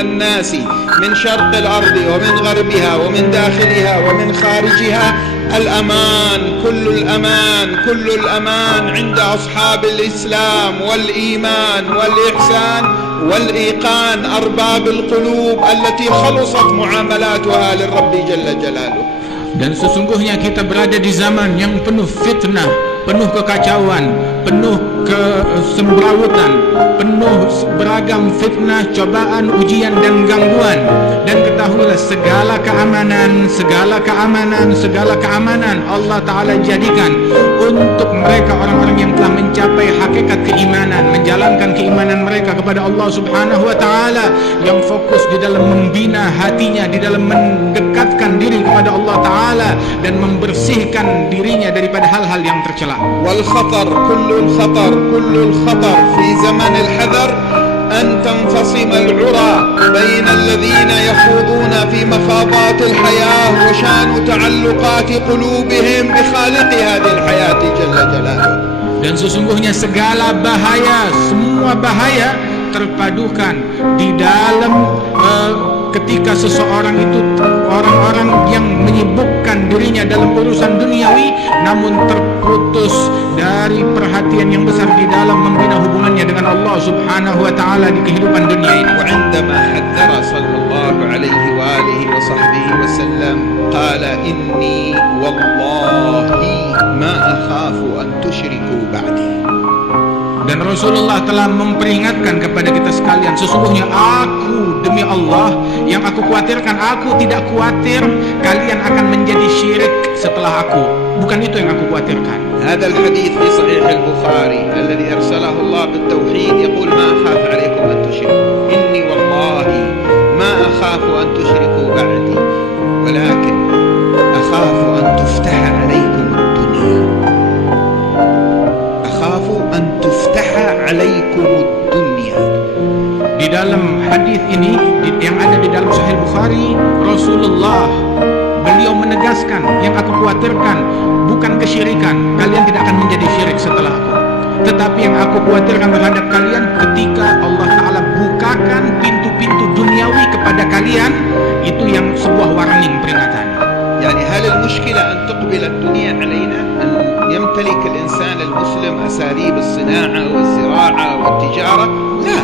على الناس من شرق الأرض ومن غربها ومن داخلها ومن خارجها الأمان، كل الأمان عند أصحاب الإسلام والإيمان والإحسان والإيقان، أرباب القلوب التي خلصت معاملاتها للرب جل جلاله. Dan sesungguhnya kita berada di zaman yang penuh fitnah, penuh kekacauan, penuh kesemrawutan, penuh beragam fitnah, cobaan, ujian dan gangguan. Dan ketahuilah segala keamanan Allah Ta'ala jadikan untuk mereka orang-orang yang telah mencapai hakikat keimanan, menjalankan keimanan mereka kepada Allah Subhanahu wa Ta'ala, yang fokus di dalam membina hatinya, di dalam mendekatkan diri kepada Allah Ta'ala dan membersihkan dirinya daripada hal-hal yang tercela. Wal khatar, kullu al-khatar fi zaman al-hadar أن تنفصم العرى بين الذين يخوضون في مخاضات الحياة وشان تعلقات قلوبهم بخالق هذه الحياة جل جلاله. Dan sesungguhnya segala bahaya, semua bahaya terpadukan di dalam ketika seseorang itu, orang-orang yang menyibukkan dirinya dalam urusan duniawi namun terputus dari perhatian yang besar di dalam membina hubungannya dengan Allah Subhanahu wa Ta'ala di kehidupan dunia ini. وعندما حذر صلى الله عليه وآله وصحبه وسلم قال إني والله ما أخاف أن تشركوا بعدي. Dan Rasulullah telah memperingatkan kepada kita sekalian, sesungguhnya aku demi Allah, yang aku khawatirkan, aku tidak khawatir kalian akan menjadi syirik setelah aku. Bukan itu yang aku khawatirkan. هذا الحديث في صحيح البخاري الذي أرسله الله بالتوحيد يقول ما أخاف عليكم أن تشركوا إني والله ما أخاف أن تشركوا بعدي ولكن أخاف أن تفتح عليكم الدنيا. أخاف أن تفتح عليكم الدنيا. Di dalam hadis ini yang ada di dalam Sahih Bukhari, Rasulullah beliau menegaskan, yang aku khawatirkan bukan kesyirikan, kalian tidak akan menjadi syirik setelah aku, tetapi yang aku khawatirkan terhadap kalian ketika Allah Ta'ala bukakan pintu-pintu duniawi kepada kalian, itu yang sebuah warning, peringatan. يعني هل المشكلة أن تقبل الدنيا علينا؟ أن يمتلك الإنسان المسلم أساليب الصناعة والزراعة والتجارة؟ لا.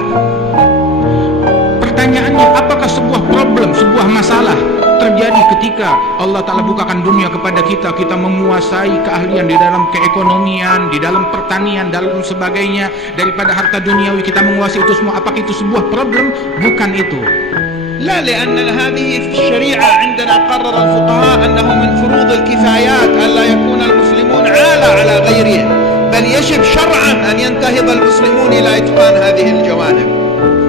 Pertanyaannya, apakah sebuah problem, sebuah masalah terjadi ketika Allah Ta'ala bukakan dunia kepada kita, kita menguasai keahlian di dalam keekonomian, di dalam pertanian, dalam sebagainya, daripada harta duniawi kita menguasai itu semua, apakah itu sebuah problem? Bukan itu. لا، لأن هذه في الشريعة عندنا قرر الفقهاء أنه من فروض الكفايات ألا يكون المسلمون عالة على غيرهم، بل يجب شرعا أن ينتهض المسلمون إلى إتقان هذه الجوانب.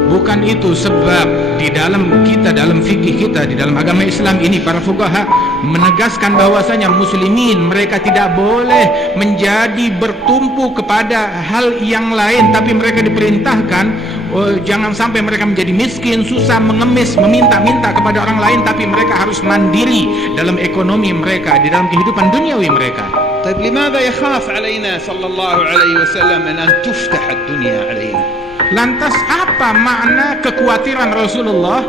Bukan itu sebab di dalam kita, dalam fikih kita, di dalam agama Islam ini, para fuqaha menegaskan bahwasanya muslimin mereka tidak boleh menjadi bertumpu kepada hal yang lain, tapi mereka diperintahkan jangan sampai mereka menjadi miskin, susah, mengemis, meminta-minta kepada orang lain, tapi mereka harus mandiri dalam ekonomi mereka, di dalam kehidupan duniawi mereka. طيب لماذا يخاف علينا صلى الله عليه وسلم من أن تفتح الدنيا علينا؟ Lantas apa makna kekhawatiran Rasulullah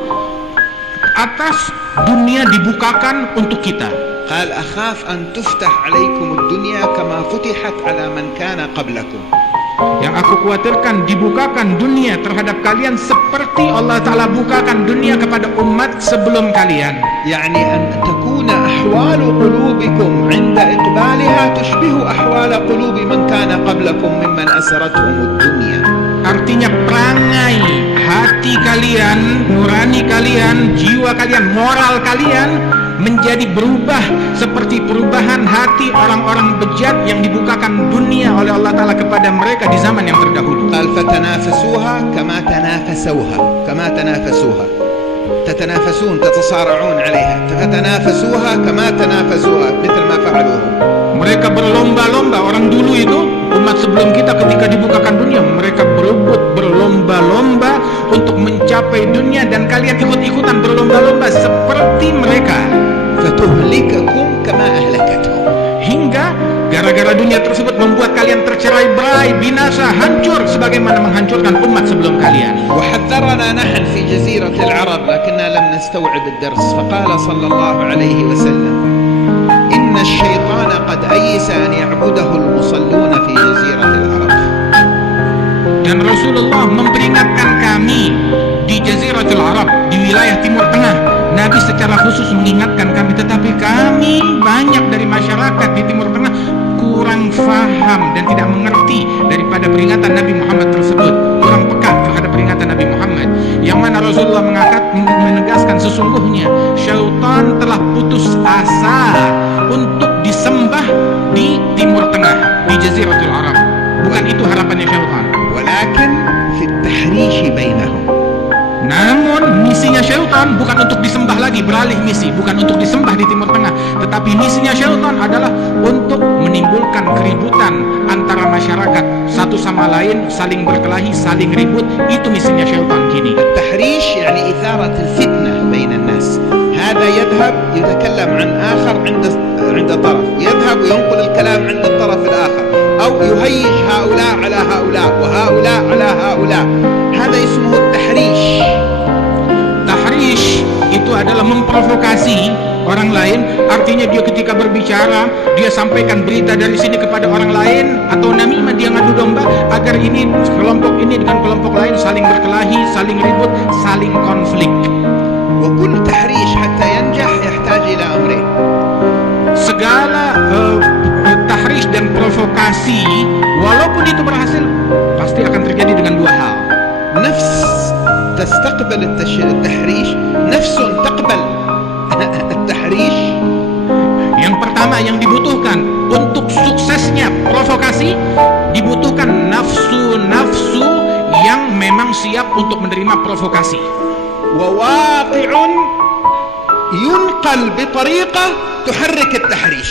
atas dunia dibukakan untuk kita? قال أخاف أن تفتح عليكم الدنيا كما فتحت على من كان قبلكم. Yang aku khawatirkan dibukakan dunia terhadap kalian seperti Allah Ta'ala bukakan dunia kepada umat sebelum kalian. يعني أن تكون أحوال قلوبكم عند إقبالها تشبه أحوال قلوب من كان قبلكم ممن أسرتهم الدنيا. Artinya perangai hati kalian, nurani kalian, jiwa kalian, moral kalian menjadi berubah seperti perubahan hati orang-orang bejat yang dibukakan dunia oleh Allah Ta'ala kepada mereka di zaman yang terdahulu. قال فتنافسوها كما تنافسوها تتنافسون تتصارعون عليها فتنافسوها كما تنافسوها مثل ما فعلوهم. Mereka berlomba-lomba, orang dulu itu, umat sebelum kita ketika dibukakan dunia, mereka berebut, berlomba-lomba untuk mencapai dunia, dan kalian ikut-ikutan berlomba-lomba seperti mereka. فتهلككم كما أهلكتهم. Hingga Gara-gara dunia tersebut membuat kalian tercerai-berai, binasa, hancur sebagaimana menghancurkan umat sebelum kalian. وحذرنا نحن في جزيرة العرب لكننا لم نستوعب الدرس فقال صلى الله عليه وسلم إن الشيطان قد أيس أن يعبده المصلون في جزيرة العرب. Dan Rasulullah memperingatkan kami di Jaziratul Arab, di wilayah Timur Tengah. Nabi secara khusus mengingatkan kami, tetapi kami banyak dari masyarakat di Timur Tengah kurang faham dan tidak mengerti daripada peringatan Nabi Muhammad tersebut, kurang peka terhadap peringatan Nabi Muhammad, yang mana Rasulullah menegaskan sesungguhnya syaitan telah putus asa untuk disembah di Timur Tengah, di Jaziratul Arab. Bukan itu harapannya syaitan. ولكن في التحريش بينهم. Namun misinya syaitan bukan untuk disembah lagi, beralih misi, bukan untuk disembah di Timur Tengah, tetapi misinya syaitan adalah untuk menimbulkan keributan antara masyarakat, satu sama lain saling berkelahi, saling ribut. Itu misinya syaitan kini. التحريش يعني إثارة الفتنة بين الناس. هذا يذهب يتكلم عن آخر عند طرف، يذهب وينقل الكلام عند الطرف الآخر، أو يهيج هؤلاء على هؤلاء وهؤلاء على هؤلاء. هذا اسمه التحريش. Tahrish itu adalah memprovokasi orang lain, artinya dia ketika berbicara dia sampaikan berita dari sini kepada orang lain, atau namimah, dia ngadu domba agar ini kelompok ini dengan kelompok lain saling berkelahi, saling ribut, saling konflik. وكل تحريش حتى ينجح يحتاج إلى أمرين. Segala tahrish dan provokasi, walaupun itu berhasil, pasti akan terjadi dengan dua hal. نفس تستقبل التحريش، نفس تقبل التحريش. Yang pertama yang dibutuhkan untuk suksesnya provokasi, dibutuhkan nafsu-nafsu yang memang siap untuk menerima provokasi. وواقع ينقل بطريقة تحرك التحريش.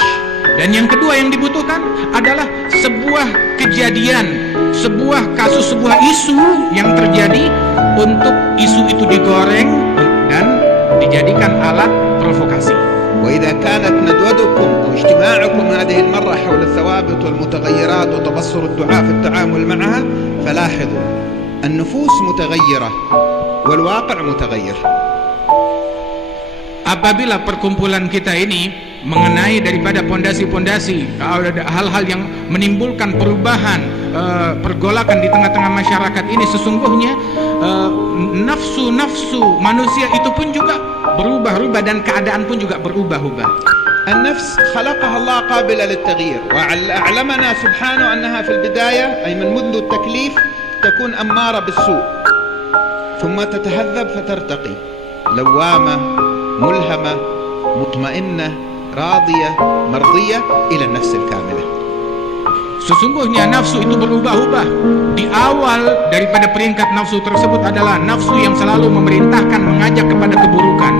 Dan yang kedua yang dibutuhkan adalah sebuah kejadian, sebuah kasus, sebuah isu yang terjadi untuk isu itu digoreng dan dijadikan alat provokasi. وإذا كانت ندوتكم أو اجتماعكم هذه المرة حول الثوابت والمتغيرات وتبصر الدعاء في التعامل معها، فلاحظوا النفوس متغيرة والواقع متغير. Apabila perkumpulan kita ini mengenai daripada pondasi-pondasi, hal-hal yang menimbulkan perubahan, pergolakan di tengah-tengah masyarakat ini, sesungguhnya nafsu-nafsu manusia itu pun juga berubah-ubah dan keadaan pun juga berubah-ubah. النفس خلقها الله قابلة للتغيير، وأعلمنا سبحانه أنها في البداية أي من منذ التكليف تكون أمارة بالسوء، ثم تتهذب فترتقي لوامة ملهمة مطمئنة راضية مرضية إلى النفس الكاملة. Sesungguhnya nafsu itu berubah-ubah. Di awal daripada peringkat nafsu tersebut adalah nafsu yang selalu memerintahkan, mengajak kepada keburukan,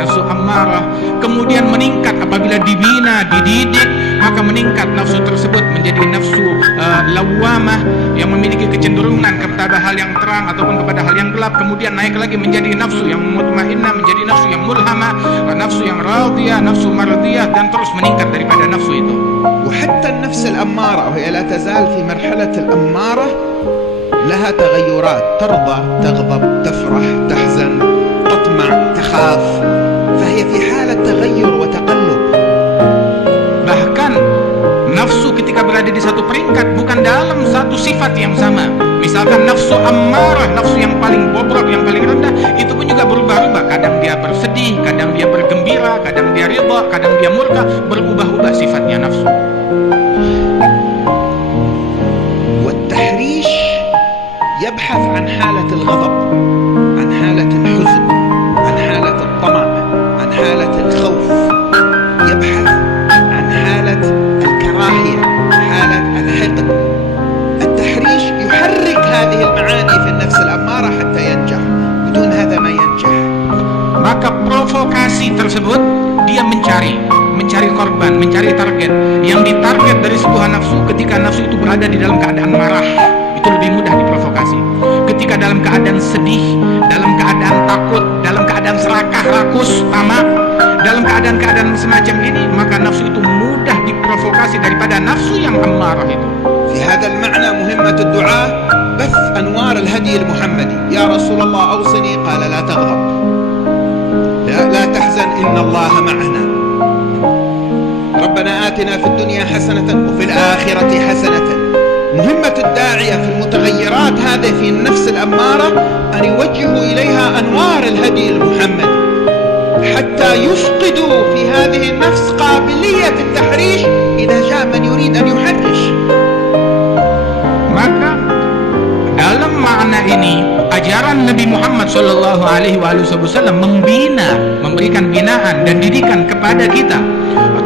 nafsu ammarah. Kemudian meningkat apabila dibina, dididik, maka meningkat nafsu tersebut menjadi nafsu lawamah yang memiliki kecenderungan kepada hal yang terang ataupun kepada hal yang gelap. Kemudian naik lagi menjadi nafsu yang mutmainnah, menjadi nafsu yang mulhamah, nafsu yang radiyah, nafsu mardiyah, dan terus meningkat daripada nafsu itu. وحتى النفس الأمارة وهي لا تزال في مرحلة الأمارة لها تغيرات، ترضى، تغضب، تفرح، تحزن، تطمع، تخاف، فهي في حالة تغير وتقلب. Bahkan nafsu ketika berada di satu peringkat bukan dalam satu sifat yang sama. Misalkan nafsu ammarah, nafsu yang paling bobrok, yang paling rendah, itu pun juga berubah-ubah. Kadang dia bersedih, kadang dia bergembira, kadang dia ridha, kadang dia murka, berubah-ubah sifatnya nafsu. والتحريش يبحث عن حالة الغضب، عن حالة الحزن، عن حالة الطمع، عن حالة الخوف، يبحث عن حالة الكراهية، حالة الحقد. التحريش يحرك هذه المعاني في النفس الأمارة حتى ينجح، بدون هذا ما ينجح. Maka provokasi tersebut dia mencari korban, mencari target. Yang ditarget dari sebuah nafsu, ketika nafsu itu berada di dalam keadaan marah, itu lebih mudah diprovokasi. Ketika dalam keadaan sedih, dalam keadaan takut, dalam keadaan serakah, rakus, tamak, dalam keadaan semacam ini, maka nafsu itu mudah diprovokasi terprovokasi daripada nafsu yang ammarah itu. في هذا المعنى مهمة الدعاء بث أنوار الهدي المحمدي. يا رسول الله أوصني، قال لا تغضب، لا تحزن، إن الله معنا. ربنا آتنا في الدنيا حسنة وفي الآخرة حسنة. مهمة الداعية في المتغيرات هذه في النفس الأمارة أن يوجهوا إليها أنوار الهدي المحمدي حتى يفقدوا في هذه النفس قابلية التحريش إذا جاء من يريد أن يحرش. Maka dalam makna ini ajaran Nabi Muhammad SAW memberikan binaan dan didikan kepada kita,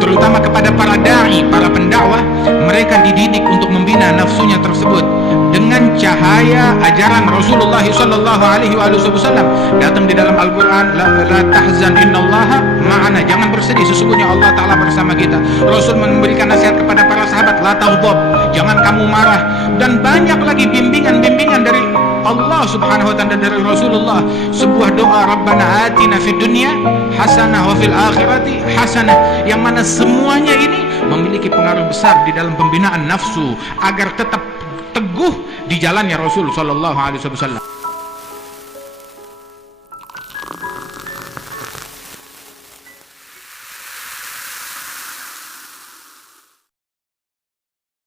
terutama kepada para dai, para pendakwah. Mereka dididik untuk membina nafsunya tersebut dengan cahaya ajaran Rasulullah SAW. Datang di dalam Al-Quran, la tahzan innallaha ma'ana, jangan bersedih, sesungguhnya Allah Ta'ala bersama kita. Rasul memberikan nasihat kepada para sahabat, la taghdab, jangan kamu marah. Dan banyak lagi bimbingan-bimbingan dari Allah Subhanahu wa ta'ala, dari Rasulullah. Sebuah doa, Rabbana atina fid dunya hasanah wa fil akhirati hasanah, yang mana semuanya ini memiliki pengaruh besar di dalam pembinaan nafsu agar tetap teguh di jalannya Rasul sallallahu alaihi wasallam.